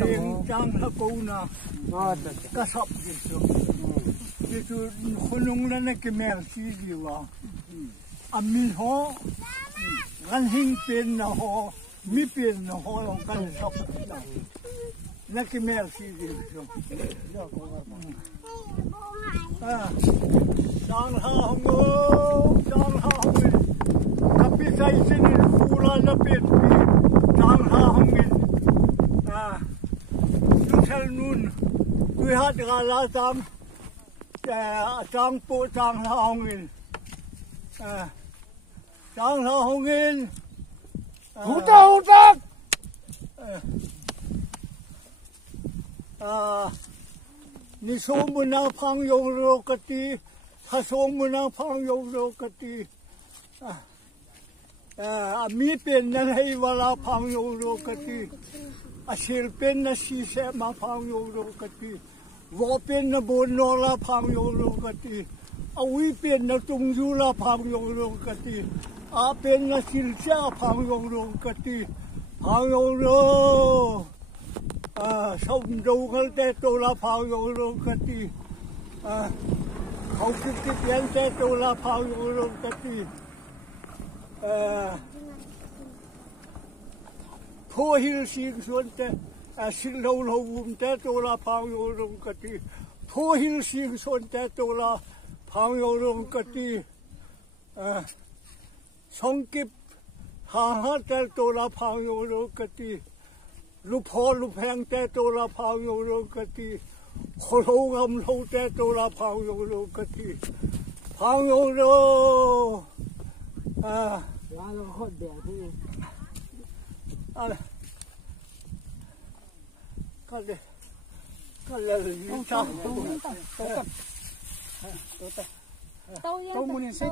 tiếng Changlha Koudan cái sập gì itu khunung na cái Ministries-India amin ho gan hing Pennaho mi Pennaho long kan sap na cái Ministries-India Changlha hung tapi saya sini pula lebih Changlha hung Sel nun tôi hát gala tam Changvoh Changlha hung Changlha hung Hutang ni som muna phang yong ro kati tha som muna phang yong ro kati mi pen na hai wala phang yong ro kati asil pen na si se ma phang yong ro kati wo pen na bon no la phang yong ro kati awi pen na tung ju la phang yong ro kati a pen na sil cha phang yong ro kati phang yong ro sông đâu cái té tôi là phao vô luôn cái gì không cái tiền té tôi là phao vô luôn cái gì phố hill xin xuống té xin lâu lâu vùng té tôi là phao vô luôn cái gì phố hill xin xuống té tôi là phao vô luôn cái gì sông kịp hàng hát té tôi là phao vô luôn cái gì lúc họ lúc hẹn té tôi là phao vô luôn cái gì lâu ngâm lâu té tôi là phao vô luôn cái gì phao vô luôn cái là gì sao tôi muốn xây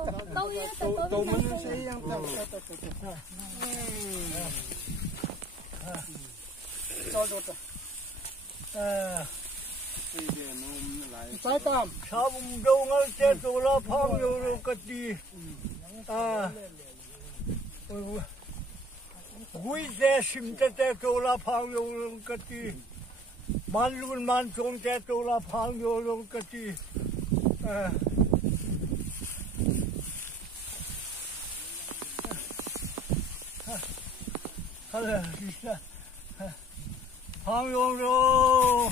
tôi muốn xây yang sai tam sao đâu ngay trên tôi là phao vô luôn cái gì quý gia sim té tôi là phao vô luôn cái gì man luôn man trông té tôi là phao vô luôn cái gì phao vô luôn